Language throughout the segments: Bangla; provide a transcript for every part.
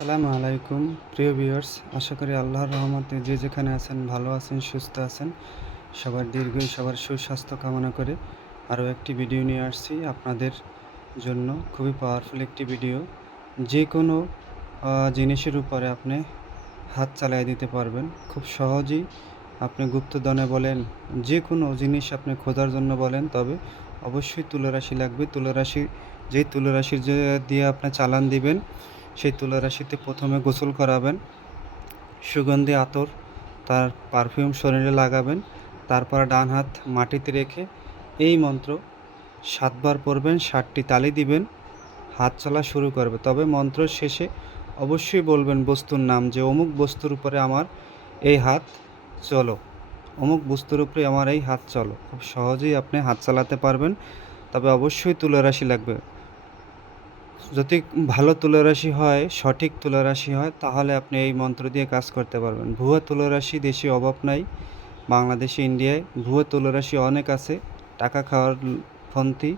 আসসালামু আলাইকুম, প্রিয় ভিউয়ার্স। আশা করি আল্লাহর রহমতে যে যেখানে আছেন, ভালো আছেন, সুস্থ আছেন। সবার দীর্ঘ, সবার সুস্বাস্থ্য কামনা করে আরও একটি ভিডিও নিয়ে আসছি আপনাদের জন্য। খুবই পাওয়ারফুল একটি ভিডিও। যে কোনো জিনিসের উপরে আপনি হাত চালিয়ে দিতে পারবেন। খুব সহজেই আপনি গুপ্তদনে বলেন, যে কোনো জিনিস আপনি খোঁজার জন্য বলেন, তবে অবশ্যই তুলারাশি লাগবে। তুলারাশি, যেই তুলারাশির দিয়ে আপনি চালান দিবেন সেই তুলারাশিতে প্রথমে গোসল করাবেন, সুগন্ধি আতর তার পারফিউম শরীরে লাগাবেন, তারপর ডান হাত মাটিতে রেখে এই মন্ত্র, সাতবার পড়বেন ষাটটি তালি দিবেন, হাত চলা শুরু করবে। তবে মন্ত্র শেষে অবশ্যই বলবেন বস্তুর নাম যে, অমুক বস্তুর উপরে আমার এই হাত চলো। অমুক বস্তুর উপরে আমার এই হাত চলো। খুব সহজেই আপনি হাত চালাতে পারবেন। তবে অবশ্যই তুলারাশি লাগবে। যদি ভালো তুলারাশি হয়, সঠিক তুলারাশি হয়, তাহলে আপনি এই মন্ত্র দিয়ে কাজ করতে পারবেন। ভুয়া তুলারাশি দেশে অভাব নাই। বাংলাদেশে, ইন্ডিয়ায় ভুয়া তুলারাশি অনেক আছে। টাকা খাওয়ার ফন্তি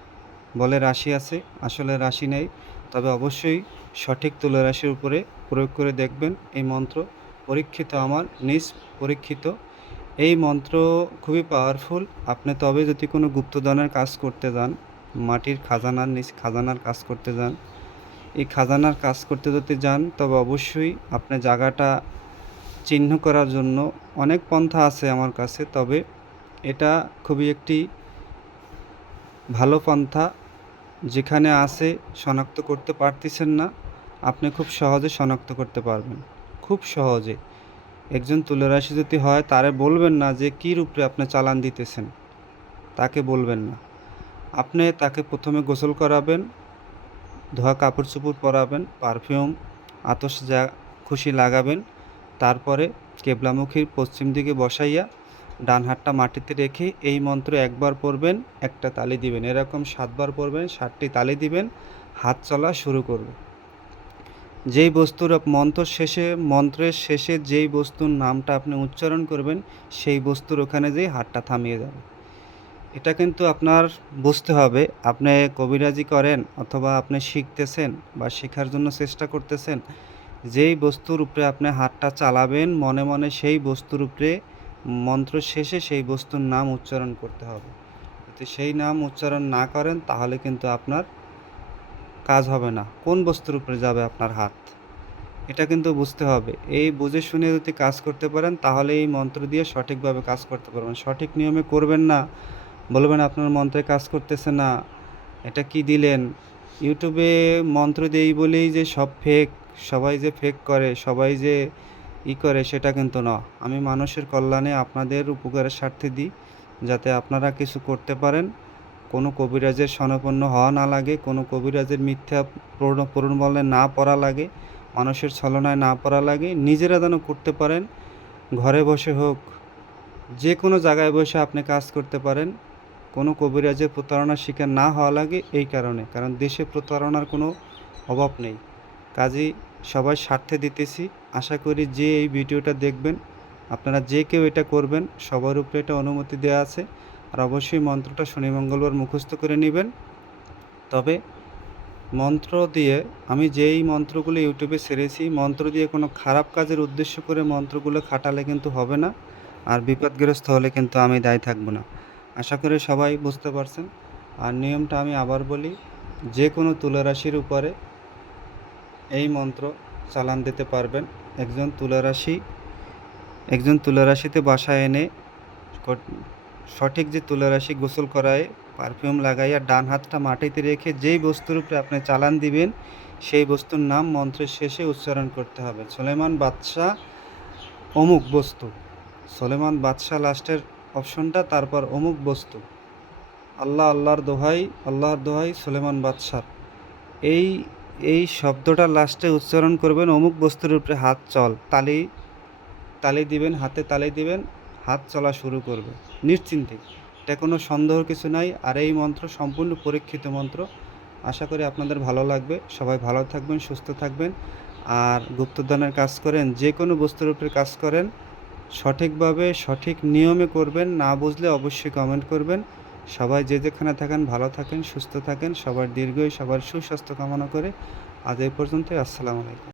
বলে রাশি আছে, আসলে রাশি নেই। তবে অবশ্যই সঠিক তুলারাশির উপরে প্রয়োগ করে দেখবেন এই মন্ত্র। পরীক্ষিত আমার, নিজ পরীক্ষিত। এই মন্ত্র খুবই পাওয়ারফুল আপনি তবে যদি কোনো গুপ্তদানের কাজ করতে যান মাটির খাজানার নিচ, খাজানার কাজ করতে যান। এই খাজানার কাজ করতে যদি যান, তবে অবশ্যই আপনি জায়গাটা চিহ্ন করার জন্য অনেক পন্থা আছে আমার কাছে, তবে এটা খুবই একটি ভালো পন্থা। যেখানে আছে, শনাক্ত করতে পারতেছেন না, আপনি খুব সহজে শনাক্ত করতে পারবেন। খুব সহজে। একজন তুলারাশি যদি হয়, তারে বলবেন না যে, কী রূপে আপনি চালান দিতেছেন? তাকে বলবেন না। আপনি তাকে প্রথমে গোসল করাবেন, ধোয়া কাপড় চোপড় পরাবেন, পারফিউম, আতস যা খুশি লাগাবেন, তারপরে কেবলামুখীর পশ্চিম দিকে বসাইয়া ডান হাতটা মাটিতে রেখে এই মন্ত্র একবার পড়বেন, একটা তালি দিবেন। এরকম সাতবার পড়বেন, সাতটি তালি দিবেন, হাত চলা শুরু করবে। যেই বস্তুর মন্ত্র শেষে, মন্ত্রের শেষে যেই বস্তুর নামটা আপনি উচ্চারণ করবেন, সেই বস্তুর ওখানে যেয়ে হাতটা থামিয়ে যাবে। এটা কিন্তু আপনার বুঝতে হবে। আপনি কবিরাজি করেন অথবা আপনি শিখতেছেন বা শেখার জন্য চেষ্টা করতেছেন, যেই বস্তুর উপরে আপনি হাতটা চালাবেন, মনে মনে সেই বস্তুর উপরে মন্ত্র শেষে সেই বস্তুর নাম উচ্চারণ করতে হবে। যদি সেই নাম উচ্চারণ না করেন, তাহলে কিন্তু আপনার কাজ হবে না। কোন বস্তুর উপরে যাবে আপনার হাত? এটা কিন্তু বুঝতে হবে। এই বুঝে শুনে যদি কাজ করতে পারেন, তাহলে এই মন্ত্র দিয়ে সঠিকভাবে কাজ করতে পারবেন। সঠিক নিয়মে করবেন না বলবেন আপনার মন্ত্রে কাজ করতেছে না, এটা কি দিলেন? ইউটিউবে মন্ত্র দেই বলেই যে সব ফেক সবাই যে ফেক করে, সবাই যে ই করে, সেটা কিন্তু না। আমি মানুষের কল্যাণে আপনাদের উপকারের স্বার্থে দিই, যাতে আপনারা কিছু করতে পারেন। কোনো কবিরাজের স্বনাপন্ন হওয়া না লাগে, কোনো কবিরাজের মিথ্যা পূরণ প্রণবলে না পড়া লাগে, মানুষের ছলনায় না পড়া লাগে, নিজেরা যেন করতে পারেন, ঘরে বসে হোক, যে কোনো জায়গায় বসে আপনি কাজ করতে পারেন। কোনো কবিরাজের প্রতারণার শিকার না হওয়া লাগে এই কারণে, কারণ দেশে প্রতারণার কোনো অভাব নেই। কাজেই সবাই স্বার্থে দিতেছি। আশা করি যে এই ভিডিওটা দেখবেন, আপনারা যে কেউ এটা করবেন, সবার উপরে এটা অনুমতি দেওয়া আছে। আর অবশ্যই মন্ত্রটা শনি মঙ্গলবার মুখস্থ করে নেবেন। তবে মন্ত্র দিয়ে আমি যেই মন্ত্রগুলো ইউটিউবে ছেড়েছি, মন্ত্র দিয়ে কোনো খারাপ কাজের উদ্দেশ্য করে মন্ত্রগুলো খাটালে কিন্তু হবে না। আর বিপদগ্রস্ত হলে কিন্তু আমি দায়ী থাকব না। আশা করি সবাই বুঝতে পারছেন। আর নিয়মটা আমি আবার বলি, যে কোনো তুলারাশির উপরে এই মন্ত্র চালান দিতে পারবেন। একজন তুলারাশি, একজন তুলারাশিতে বাসায় এনে সঠিক যে তুলারাশি গোসল করায়, পারফিউম লাগাইয়া ডান হাতটা মাটিতে রেখে যেই বস্তুর উপরে আপনি চালান দিবেন, সেই বস্তুর নাম মন্ত্রের শেষে উচ্চারণ করতে হবে। সোলেমান বাদশাহ অমুক বস্তু। সোলেমান বাদশাহ লাস্টের অপশনটা, তারপর অমুক বস্তু। আল্লাহ আল্লাহর দোহাই আল্লাহর দোহাই সুলেমান বাদশার। এই এই শব্দটা লাস্টে উচ্চারণ করবেন, অমুক বস্তুর উপরে হাত চল, তালি তালি দিবেন, হাতে তালি দিবেন, হাত চলা শুরু করবে। নিশ্চিন্তে। এটা কোনো সন্দেহ কিছু নাই, আর এই মন্ত্র সম্পূর্ণ পরীক্ষিত মন্ত্র। আশা করি আপনাদের ভালো লাগবে। সবাই ভালো থাকবেন, সুস্থ থাকবেন। আর গুপ্তদানের কাজ করেন, যে কোনো বস্তুর উপরে কাজ করেন সঠিকভাবে, সঠিক নিয়মে করবেন, না বুঝলে অবশ্যই কমেন্ট করবেন। সবাই যে যেখানে থাকেন, ভালো থাকেন, সুস্থ থাকেন। সবার দীর্ঘই সবার সুস্বাস্থ্য কামনা করে। আজ এই পর্যন্তই, আসসালামু আলাইকুম।